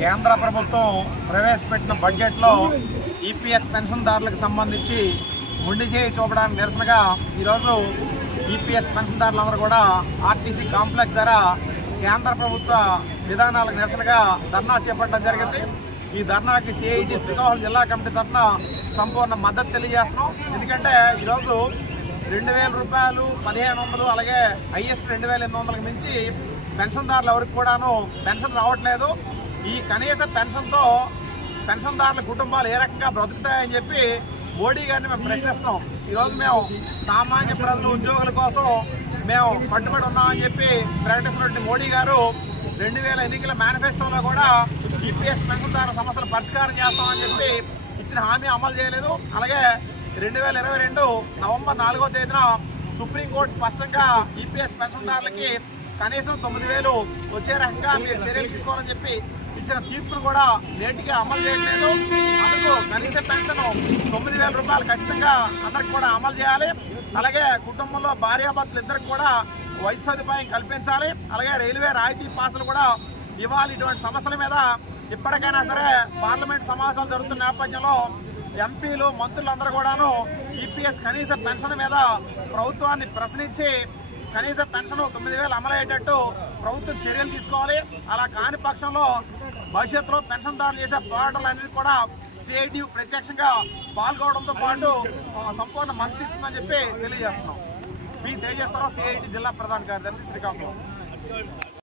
కేంద్ర ప్రభుత్వం ప్రవేశపెట్టిన బడ్జెట్లో ఈపీఎస్ పెన్షన్దారులకు సంబంధించి మొండి చేయి చూపడానికి నిరసనగా ఈరోజు ఈపీఎస్ పెన్షన్దారులందరూ కూడా ఆర్టీసీ కాంప్లెక్స్ ద్వారా కేంద్ర ప్రభుత్వ విధానాలకు నిరసనగా ధర్నా చేపట్టడం జరిగింది. ఈ ధర్నాకి సిఐటి శ్రీకాకుళం జిల్లా కమిటీ తరఫున సంపూర్ణ మద్దతు తెలియజేస్తున్నాం. ఎందుకంటే ఈరోజు 2000 రూపాయలు 1500 అలాగే హైయెస్ట్ 2800కి మించి పెన్షన్దారులు ఎవరికి కూడాను పెన్షన్ రావట్లేదు. ఈ కనీస పెన్షన్తో పెన్షన్దారుల కుటుంబాలు ఏ రకంగా బ్రతుకుతాయని చెప్పి మోడీ గారిని మేము ప్రశ్నిస్తున్నాం. ఈరోజు మేము సామాన్య ప్రజలు ఉద్యోగుల కోసం మేము కట్టుబడి ఉన్నామని చెప్పి ప్రకటిస్తున్నటువంటి మోడీ గారు 2000 ఎన్నికల మేనిఫెస్టోలో కూడా ఈపీఎస్ పెన్షన్దారుల సమస్యలు పరిష్కారం చేస్తామని చెప్పి ఇచ్చిన హామీ అమలు చేయలేదు. అలాగే 2022 నవంబర్ 4వ తేదీన సుప్రీంకోర్టు స్పష్టంగా ఈపీఎస్ పెన్షన్దారులకి కనీసం 9000 వచ్చే రకంగా మీరు చర్యలు తీసుకోవాలని చెప్పి ఇచ్చిన తీర్పును కూడా నేటిగా అమలు చేయట్లేదు. అందుకు కనీస పెన్షన్ 9000 రూపాయలు ఖచ్చితంగా అందరికి కూడా అమలు చేయాలి. అలాగే కుటుంబంలో భార్యాభర్తలు ఇద్దరికి కూడా వైద్య సదుపాయం కల్పించాలి. అలాగే రైల్వే రాయితీ పాసులు కూడా ఇవ్వాలి. ఇటువంటి సమస్యల మీద ఇప్పటికైనా సరే పార్లమెంట్ సమావేశాలు జరుగుతున్న నేపథ్యంలో ఎంపీలు మంత్రులందరూ కూడాను ఈపీఎస్ కనీస పెన్షన్ మీద ప్రభుత్వాన్ని ప్రశ్నించి కనీస పెన్షన్ 9000 అమలయ్యేటట్టు ప్రభుత్వం చర్యలు తీసుకోవాలి. అలా కాని పక్షంలో భవిష్యత్తులో పెన్షన్దారులు చేసే పోరాటాలన్నింటినీ కూడా సిఐటి ప్రత్యక్షంగా పాల్గొనడంతో పాటు సంపూర్ణ మద్దతు ఇస్తుందని చెప్పి తెలియజేస్తున్నాం. పి తేజేశ్వరరావు, సిఐటి జిల్లా ప్రధాన కార్యదర్శి, శ్రీకాకుళం.